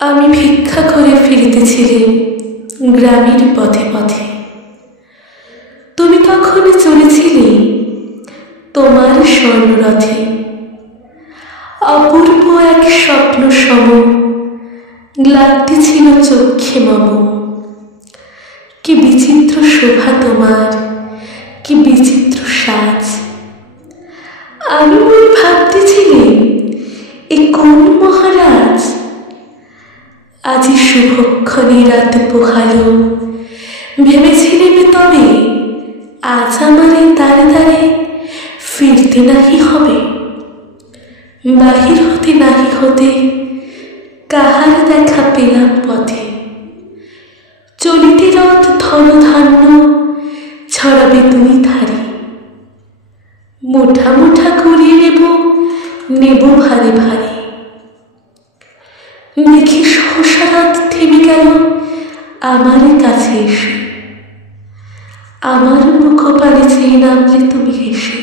আমি ভিক্ষা করে ফিরিতেছিলাম গ্রামের পথে পথে। তুমি তখন চলেছিলে তোমার স্বর্ণরথে। অপূর্ব এক স্বপ্ন সম লাগতেছিল চক্ষে মম। কি বিচিত্র শোভা তোমার, কি বিচিত্র সাজ। আমি মনে ভাবতেছিলাম এ কোন মহারাজ। আজি শুভক্ষণে রাত পোহালো, ভেবেছিলাম তবে আজ আমারে দাঁড়ে দাঁড়ে ফিরতে নাহি হবে। বাহির হতে নাহি হতে কাহার দেখা পেলাম পথে। চলিতে রথ ধনধান্য ছড়াবে দুই ধারে। মোটা মোটা করিয়ে নেব ভারে ভারে। দেখি সহসা রথ থেমে গেল আমার কাছে এসে। আমার মুখপানে চেয়ে নামলে তুমি হেসে।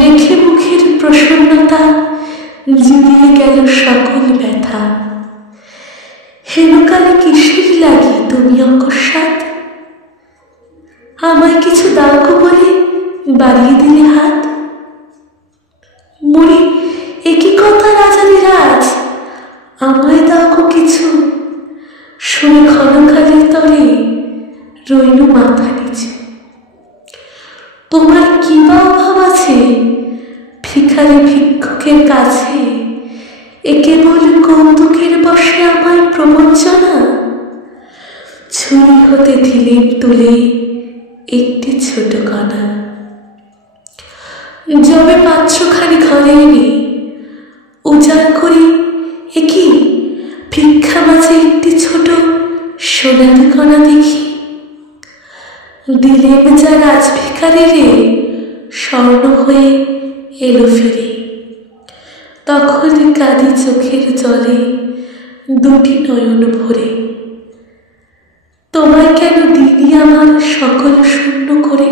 দেখে মুখের প্রসন্নতা জুড়িয়ে গেল সকল ব্যথা। হেনকালে কিসের লাগি তুমি অকস্মাৎ। আমায় কিছু দাও গো বলে বাড়িয়ে দিলে হাত। মরি একই কথা রাজাধিরাজ, আমায় দাও গো কিছু। শুনে ক্ষণকালের তরে রইল মাথা নিচু। তোমার কি বা অভাব আছে ভিখারি ভিক্ষুকের কাছে। এ কেবল কৌতুকের বসে আমায় প্রবঞ্চনা। ছুরি হতে দিলেম তুলে একটি ছোট কণা। যবে পাত্রখানি ঘরে এনে উজাড় করি, এ কি ভিক্ষা মাঝে একটি ছোট সোনার কণা দেখি। দিলেম যা রাজভিখারি রে, স্বর্ণ হয়ে এলো ফিরে। তখন কাঁদি চোখের জলে দুটি নয়ন ভরে। তোমায় কেন দিদি আমার সকল শূন্য করে।